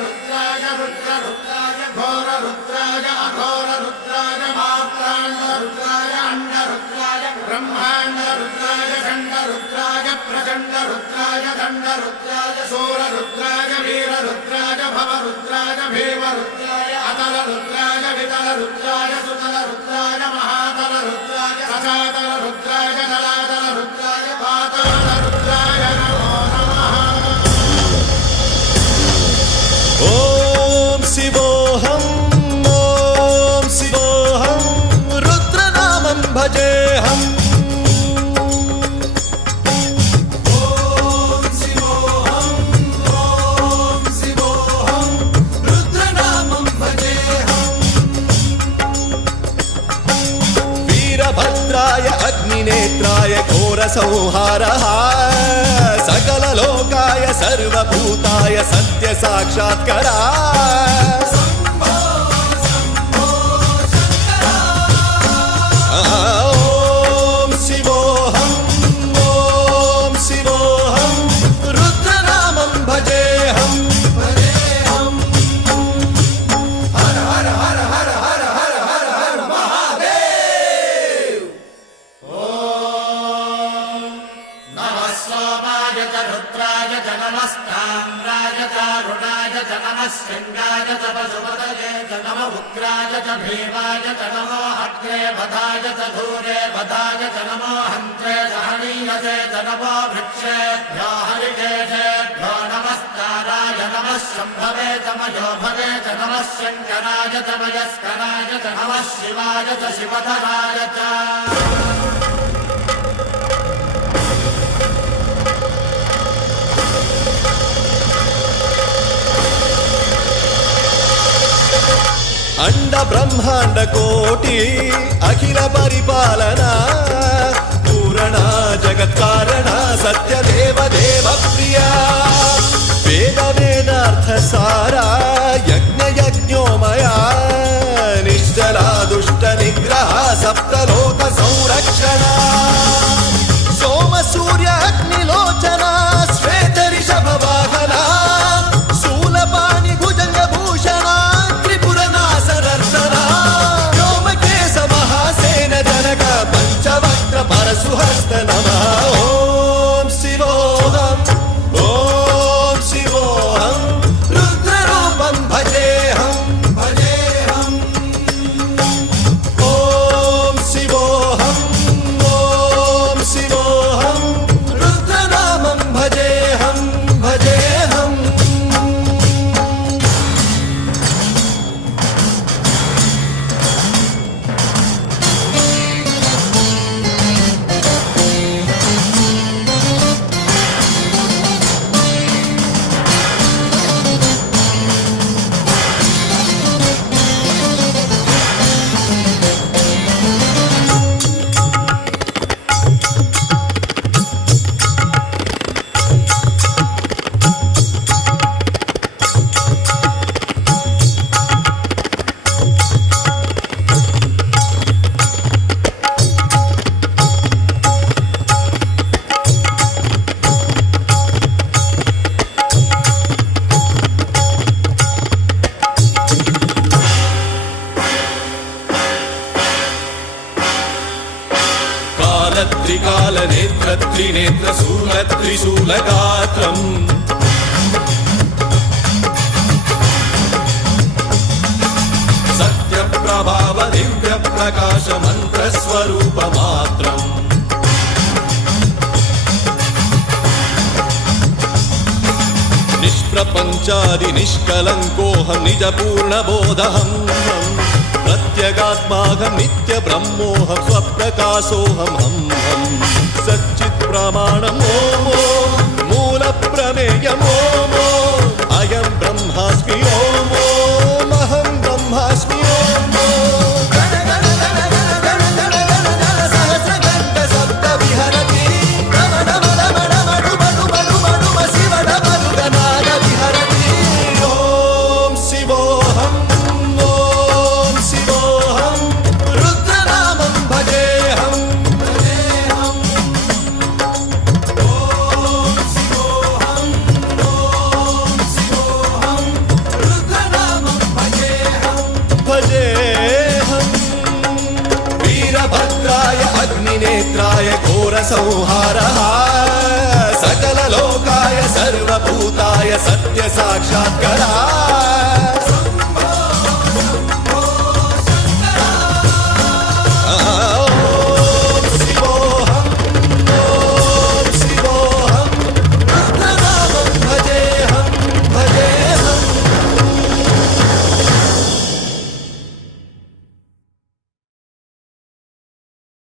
रुद्राय रुद्ररुद्राय घोररुद्राय अघोररुद्राय मात्राण्डरुद्राय अण्डरुद्राय ब्रह्माण्डरुद्राय खण्डरुद्राय प्रचण्डरुद्राय दण्डरुद्राय शूररुद्राय वीररुद्राय भवरुद्राय भीमरुद्राय अतलरुद्राय वितलरुद्राय सुतलरुद्राय महातलरुद्राय सचातलरुद्राय जलातलरुद्राय पातालरुद्राय नमो नमः। ओम शिवोऽहं रुद्रनामं भजेऽहम्। वीरभद्राय अग्निनेत्राय घोरसंहारः सकललोकाय सर्वभूताय सत्यसाक्षात्करा। ॐ शिवोऽहं रुद्रनामं भजेऽहम्। हर हर हर हर हर हर हर हर महादेव। नमः सोमाय च रुद्राय च नमस्ताम्राय च अरुणाय च नमः शृङ्गाय च पशुपतये च नमः उग्राय च भीमाय च नमो अग्रे वधाय च धूरे वधाय च नमो हन्त्रे च हनीयसे च नमो वृक्षेभ्यो हरिकेशेभ्यो नमस्काराय नमः शम्भवे च मयोभवे च नमः शङ्कराय च मयस्कराय च नमः शिवाय च शिवधराय च। अंड ब्रह्मांड कोटि अखिल परिपालना पूरणा जगत्कारणा सत्यदेव देव प्रिया वेद वेदार्थ सारा यज्ञ यज्ञोमया निश्चला दुष्ट निग्रह सप्तलोक संरक्षणा सोम सूर्य अग्निलोचना श्वेत ऋषभ वाहना शूलपाणि भुजंग भूषणा पंचवक्त्र परशुहस्त नमः। ओम शिवोऽहं रुद्ररूपं भजेऽहं ओम शिवोऽहं रुद्रनामं भजेऽहं त्रिकालनेत्र त्रिनेत्र शूल त्रिशूलगात्रम् सत्यप्रभाव दिव्य प्रकाश मंत्रस्वरूप मात्रम् निष्प्रपञ्चादि निष्कलङ्कोऽहं निजपूर्णबोधहं प्रत्यगात्माहं नित्य ब्रह्मोऽहं स्वप्रकाशोऽहं हं सच्चित् प्रमाणम् ॐ मूल प्रमेयम् ॐ अयं ब्रह्मास्मि ॐ अहं ब्रह्मास्मि संहारः सकललोकाय सर्वभूताय सत्य साक्षात्कारः